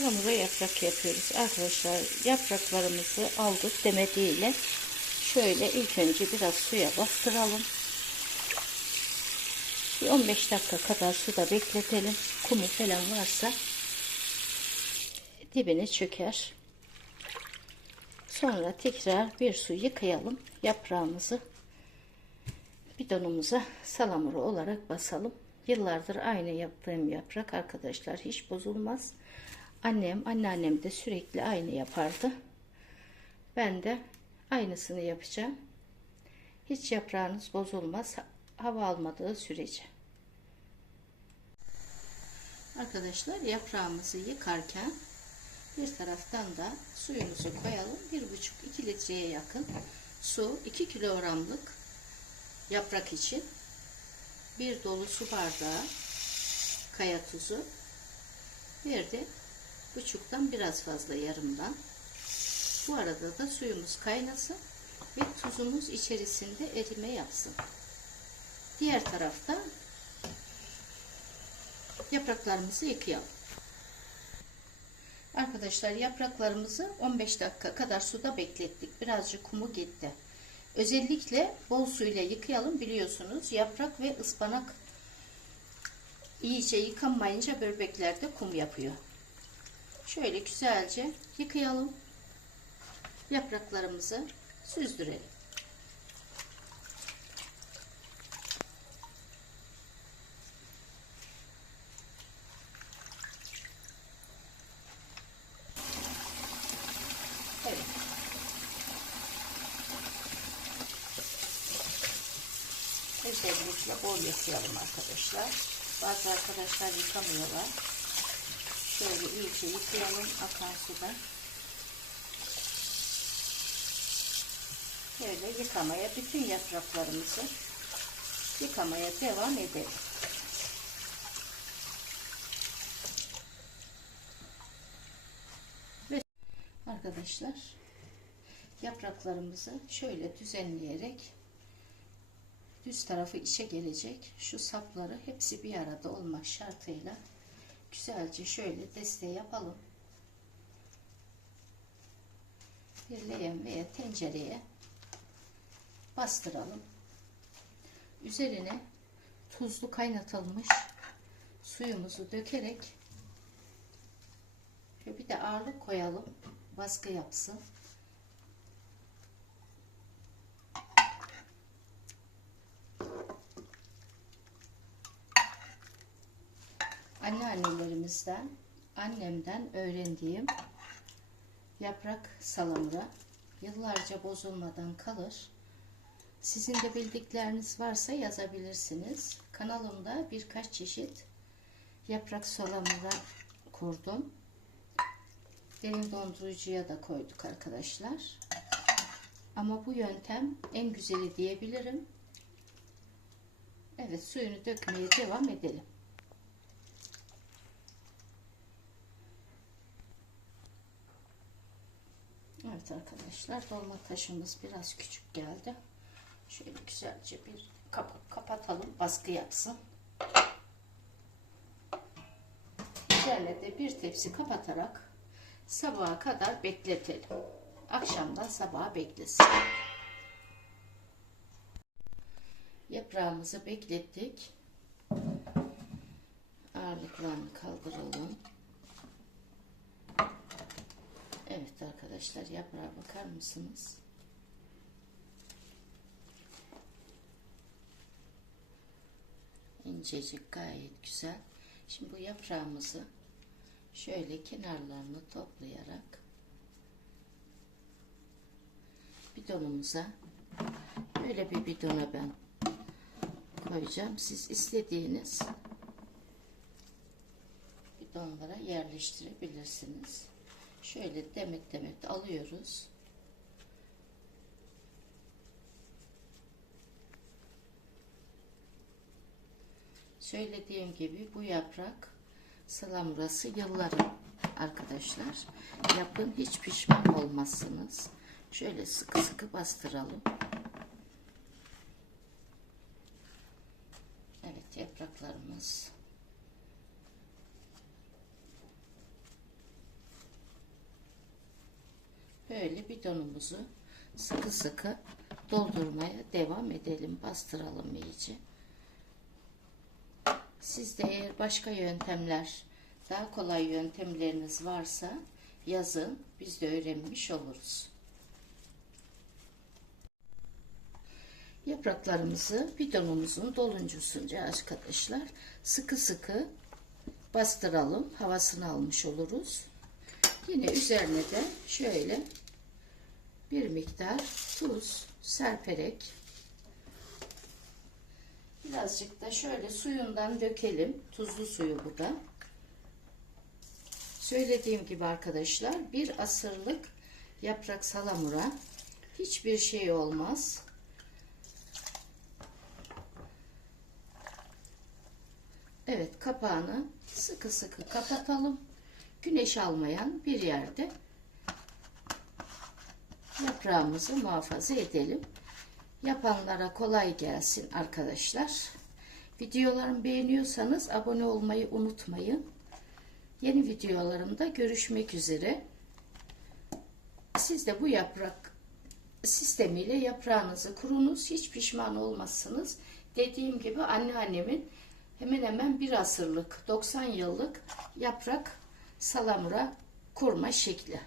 salamura yaprak yapıyoruz. Arkadaşlar yapraklarımızı aldık demediğiyle şöyle ilk önce biraz suya bastıralım. Bir 15 dakika kadar suda bekletelim. Kumu falan varsa dibine çöker. Sonra tekrar bir su yıkayalım yaprağımızı bidonumuza salamura olarak basalım. Yıllardır aynı yaptığım yaprak arkadaşlar hiç bozulmaz. Annem, anneannem de sürekli aynı yapardı. Ben de aynısını yapacağım. Hiç yaprağınız bozulmaz hava almadığı sürece. Arkadaşlar yaprağımızı yıkarken bir taraftan da suyumuzu koyalım. 1,5-2 litreye yakın su 2 kilogramlık yaprak için bir dolu su bardağı kaya tuzu bir de buçuktan biraz fazla yarımdan. Bu arada da suyumuz kaynasın ve tuzumuz içerisinde erime yapsın. Diğer tarafta yapraklarımızı yıkayalım arkadaşlar yapraklarımızı 15 dakika kadar suda beklettik. Birazcık kumu gitti. Özellikle bol suyla yıkayalım biliyorsunuz. Yaprak ve ıspanak iyice yıkanmayınca böbreklerde kum yapıyor. Şöyle güzelce yıkayalım. Yapraklarımızı süzdürelim. Evet. Özellikle bol yıkayalım arkadaşlar. Bazı arkadaşlar yıkamıyorlar. Şöyle iyice yıkayalım akan suda. Böyle yıkamaya bütün yapraklarımızı yıkamaya devam edelim. Ve arkadaşlar yapraklarımızı şöyle düzenleyerek düz tarafı içe gelecek şu sapları hepsi bir arada olmak şartıyla güzelce şöyle deste yapalım. Bir leğen veya tencereye bastıralım. Üzerine tuzlu kaynatılmış suyumuzu dökerek bir de ağırlık koyalım. Baskı yapsın. Anneannelerimizden, annemden öğrendiğim yaprak salamura yıllarca bozulmadan kalır. Sizin de bildikleriniz varsa yazabilirsiniz. Kanalımda birkaç çeşit yaprak salamura kurdum. Derin dondurucuya da koyduk arkadaşlar. Ama bu yöntem en güzeli diyebilirim. Evet suyunu dökmeye devam edelim. Evet arkadaşlar dolma taşımız biraz küçük geldi. Şöyle güzelce bir kap kapatalım baskı yapsın. Üzerine de bir tepsi kapatarak sabaha kadar bekletelim. Akşamdan sabaha beklesin. Yaprağımızı beklettik. Ağırlıklarını kaldıralım. Evet arkadaşlar yaprağa bakar mısınız? İncecik gayet güzel. Şimdi bu yaprağımızı şöyle kenarlarını toplayarak bidonumuza böyle bir bidona ben koyacağım. Siz istediğiniz bidonlara yerleştirebilirsiniz. Şöyle demet demet alıyoruz. Söylediğim gibi bu yaprak salamurası yılların arkadaşlar. Yapın hiç pişman olmazsınız. Şöyle sıkı sıkı bastıralım. Evet yapraklarımız böyle bidonumuzu sıkı sıkı doldurmaya devam edelim. Bastıralım iyice. Sizde eğer başka yöntemler, daha kolay yöntemleriniz varsa yazın. Biz de öğrenmiş oluruz. Yapraklarımızı bidonumuzun doluncusunca arkadaşlar sıkı sıkı bastıralım. Havasını almış oluruz. Yine üzerine de şöyle bir miktar tuz serperek birazcık da şöyle suyundan dökelim. Tuzlu suyu bu da. Söylediğim gibi arkadaşlar bir asırlık yaprak salamura hiçbir şey olmaz. Evet kapağını sıkı sıkı kapatalım. Güneş almayan bir yerde yaprağımızı muhafaza edelim. Yapanlara kolay gelsin arkadaşlar. Videolarımı beğeniyorsanız abone olmayı unutmayın. Yeni videolarımda görüşmek üzere. Siz de bu yaprak sistemiyle yaprağınızı kurunuz. Hiç pişman olmazsınız. Dediğim gibi anneannemin hemen hemen bir asırlık 90 yıllık yaprak salamura kurma şekli.